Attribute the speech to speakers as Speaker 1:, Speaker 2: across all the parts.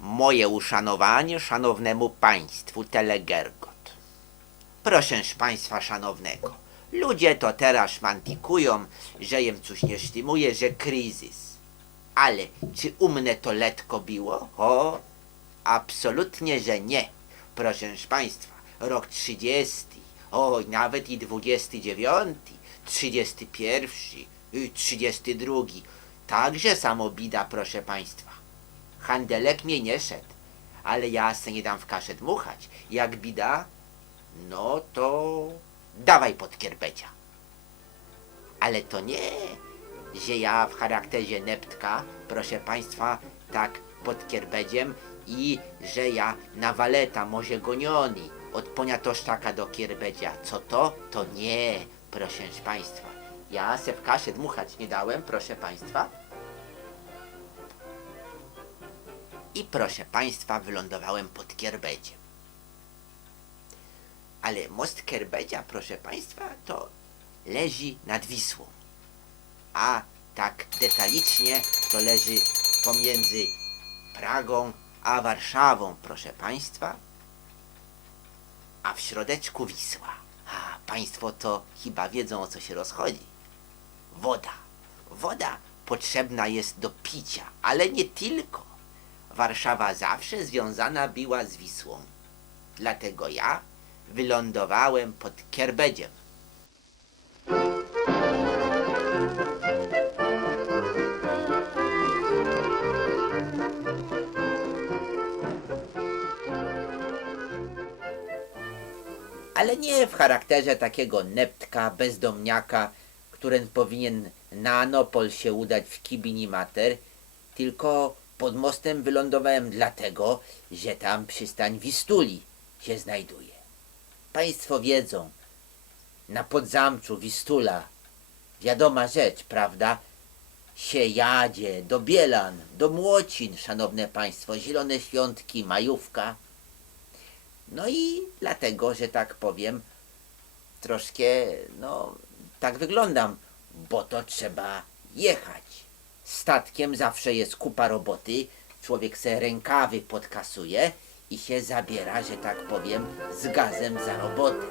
Speaker 1: Moje uszanowanie szanownemu państwu Telegergot. Proszę państwa szanownego, ludzie to teraz szmantikują, że jem coś nie sztymuje, że kryzys. Ale czy u mnie to letko biło? O, absolutnie, że nie. Proszę państwa, rok 30, oj, nawet i 29, 31, i 32, także samo bida, proszę państwa. Handelek mnie nie szedł, ale ja se nie dam w kaszę dmuchać. Jak bida, no to dawaj pod kierbecia. Ale to nie, że ja w charakterze neptka, proszę państwa, tak pod kierbedziem i że ja na waleta może goniony od poniatoszczaka do kierbedzia. Co to? To nie, proszę państwa. Ja se w kaszę dmuchać nie dałem, proszę państwa. I proszę państwa, wylądowałem pod Kierbedziem. Ale most Kierbedzia, proszę państwa, to leży nad Wisłą. A tak detalicznie to leży pomiędzy Pragą a Warszawą, proszę państwa. A w środeczku Wisła. A państwo to chyba wiedzą o co się rozchodzi. Woda. Woda potrzebna jest do picia, ale nie tylko. Warszawa zawsze związana była z Wisłą. Dlatego ja wylądowałem pod Kierbedziem. Ale nie w charakterze takiego neptka, bezdomniaka, który powinien na Anopol się udać w kibini mater, tylko pod mostem wylądowałem dlatego, że tam przystań Wistuli się znajduje. Państwo wiedzą, na podzamczu Wistula, wiadoma rzecz, prawda, się jadzie do Bielan, do Młocin, szanowne państwo, zielone świątki, majówka. No i dlatego, że tak powiem, troszkę, no, tak wyglądam, bo to trzeba jechać. Statkiem zawsze jest kupa roboty, człowiek se rękawy podkasuje i się zabiera, że tak powiem, z gazem za robotę.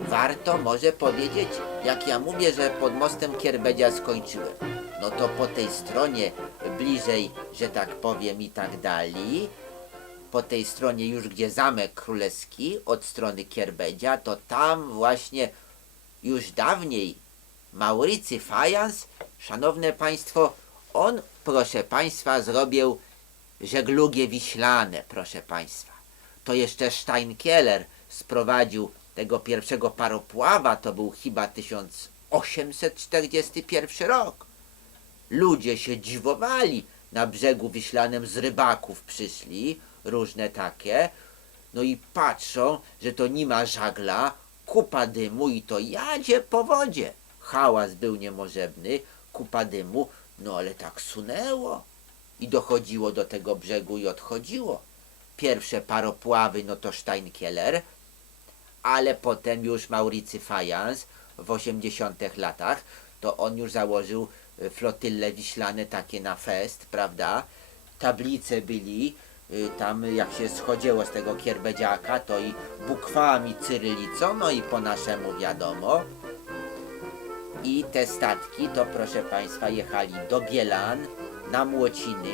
Speaker 1: Warto może powiedzieć, jak ja mówię, że pod mostem Kierbedzia skończyłem. No to po tej stronie bliżej, że tak powiem i tak dalej, po tej stronie już gdzie Zamek Królewski od strony Kierbedzia, to tam właśnie już dawniej Maurycy Fajans, szanowne państwo, on, proszę państwa, zrobił żeglugie wiślane, proszę państwa. To jeszcze Steinkieler sprowadził tego pierwszego paropława, to był chyba 1841 rok. Ludzie się dziwowali, na brzegu wiślanym z rybaków przyszli, różne takie, no i patrzą, że to nie ma żagla, kupa dymu i to jadzie po wodzie. Hałas był niemożebny, kupa dymu, no ale tak sunęło i dochodziło do tego brzegu i odchodziło. Pierwsze paropławy, no to Steinkieler, ale potem już Mauricy Fajans w 80 latach, to on już założył y, flotyle wiślane takie na fest, prawda? Tablice byli, tam jak się schodziło z tego kierbedziaka, to i bukwami cyrylicą, no i po naszemu wiadomo. I te statki to proszę Państwa jechali do Bielan, na Młociny,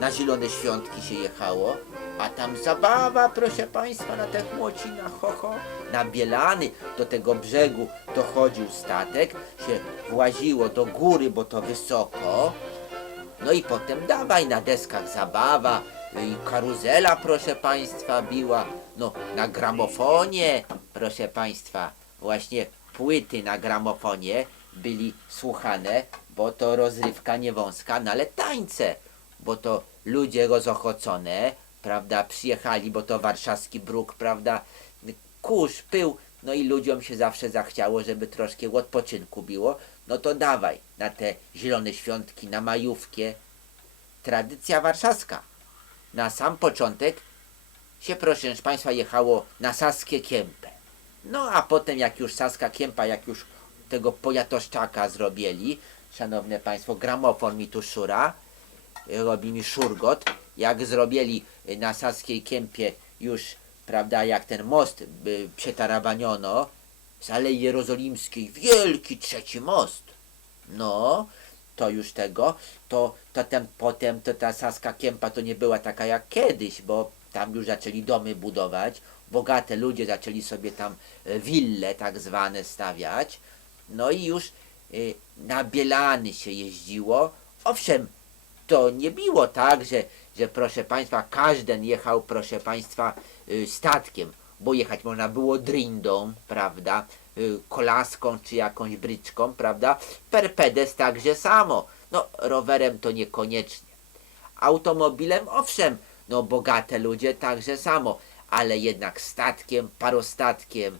Speaker 1: na Zielone Świątki się jechało, a tam zabawa proszę Państwa na tych Młocinach, ho, ho. Na Bielany do tego brzegu dochodził statek, się właziło do góry, bo to wysoko. No i potem dawaj na deskach zabawa i karuzela proszę Państwa biła, no na gramofonie proszę Państwa, właśnie płyty na gramofonie byli słuchane bo to rozrywka nie wąska, no ale tańce, bo to ludzie rozochocone, prawda, przyjechali, bo to warszawski bruk, prawda, kurz, pył, no i ludziom się zawsze zachciało, żeby troszkę odpoczynku było, no to dawaj na te zielone świątki, na majówkę. Tradycja warszawska. Na sam początek się, proszę Państwa, jechało na Saskie Kępę. No a potem, jak już Saska Kępa, jak już tego pojatoszczaka zrobili, szanowne Państwo, gramofon mi tu szura, robi mi szurgot. Jak zrobili na Saskiej Kępie już, prawda, jak ten most y, przetarabaniono z Alei Jerozolimskiej, wielki trzeci most. No, to już tego, to, to ten, potem to ta Saska Kępa to nie była taka jak kiedyś, bo tam już zaczęli domy budować, bogate ludzie zaczęli sobie tam e, wille tak zwane stawiać, no i już y, na Bielany się jeździło. Owszem, to nie było tak, że, że proszę Państwa, każdy jechał, proszę Państwa, y, statkiem, bo jechać można było drindą, prawda, y, kolaską czy jakąś bryczką, prawda, perpedes także samo, no rowerem to niekoniecznie. Automobilem, owszem, no bogate ludzie także samo, ale jednak statkiem, parostatkiem,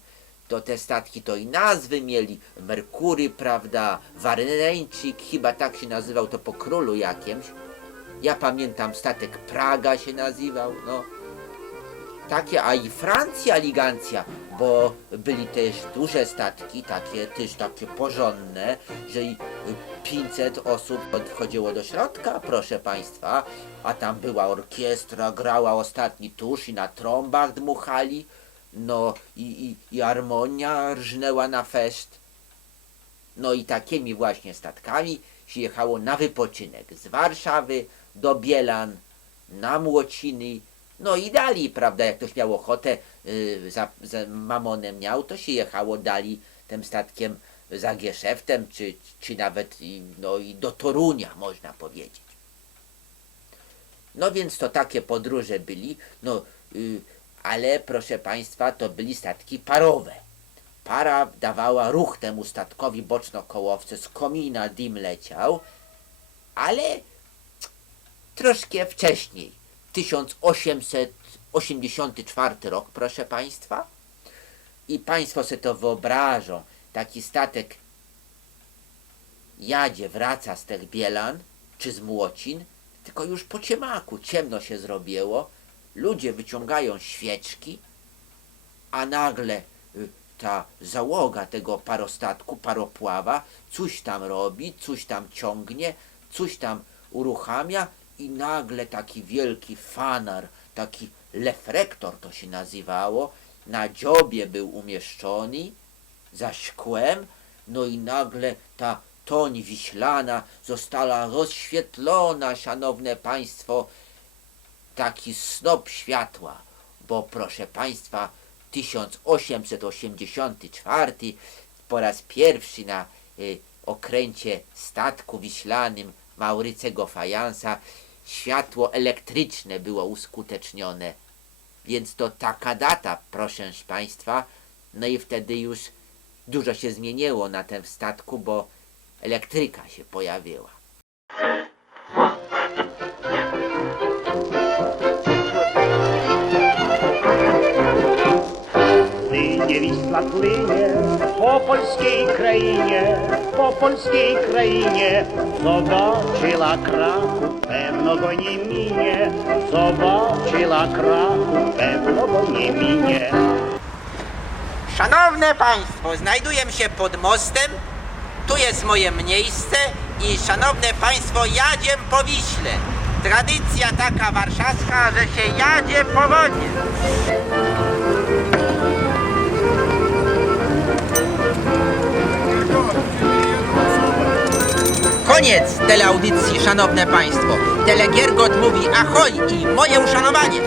Speaker 1: to te statki to i nazwy mieli, Merkury, prawda, Wareneńczyk, chyba tak się nazywał to po królu jakimś. Ja pamiętam statek Praga się nazywał, no. Takie, a i Francja aligancja, bo byli też duże statki, takie też takie porządne, że i 500 osób wchodziło do środka, proszę Państwa, a tam była orkiestra, grała ostatni tusz i na trąbach dmuchali, no i, i, i harmonia rżnęła na fest. No i takimi właśnie statkami się jechało na wypoczynek z Warszawy do Bielan, na Młociny, no i dali, prawda, jak ktoś miał ochotę, y, za, za mamonem miał, to się jechało dali tym statkiem za Gieszeftem, czy, czy nawet no, i do Torunia, można powiedzieć. No więc to takie podróże byli, no, y, ale proszę Państwa, to byli statki parowe. Para dawała ruch temu statkowi boczno-kołowce, z komina dym leciał, ale troszkę wcześniej, 1884 rok, proszę Państwa. I Państwo sobie to wyobrażą, taki statek jadzie, wraca z tych Bielan czy z Młocin, tylko już po ciemaku ciemno się zrobiło, ludzie wyciągają świeczki, a nagle y, ta załoga tego parostatku, paropława, coś tam robi, coś tam ciągnie, coś tam uruchamia i nagle taki wielki fanar, taki lefrektor to się nazywało, na dziobie był umieszczony, za szkłem, no i nagle ta toń wiślana została rozświetlona, szanowne państwo, taki snop światła, bo proszę Państwa, 1884 po raz pierwszy na y, okręcie statku wiślanym Maurycego Fajansa światło elektryczne było uskutecznione. Więc to taka data, proszę Państwa, no i wtedy już dużo się zmieniło na tym statku, bo elektryka się pojawiła.
Speaker 2: Płynie Wisła po polskiej krainie, po polskiej krainie. Zobaczyła Kraków, pewno go nie minie. Zobaczyła Kraków, pewno go nie minie.
Speaker 1: Szanowne Państwo, znajduję się pod mostem. Tu jest moje miejsce i szanowne Państwo, jadziem po Wiśle. Tradycja taka warszawska, że się jadzie po wodzie. Koniec teleaudycji, szanowne Państwo. Telegiergot mówi ahoj i moje uszanowanie.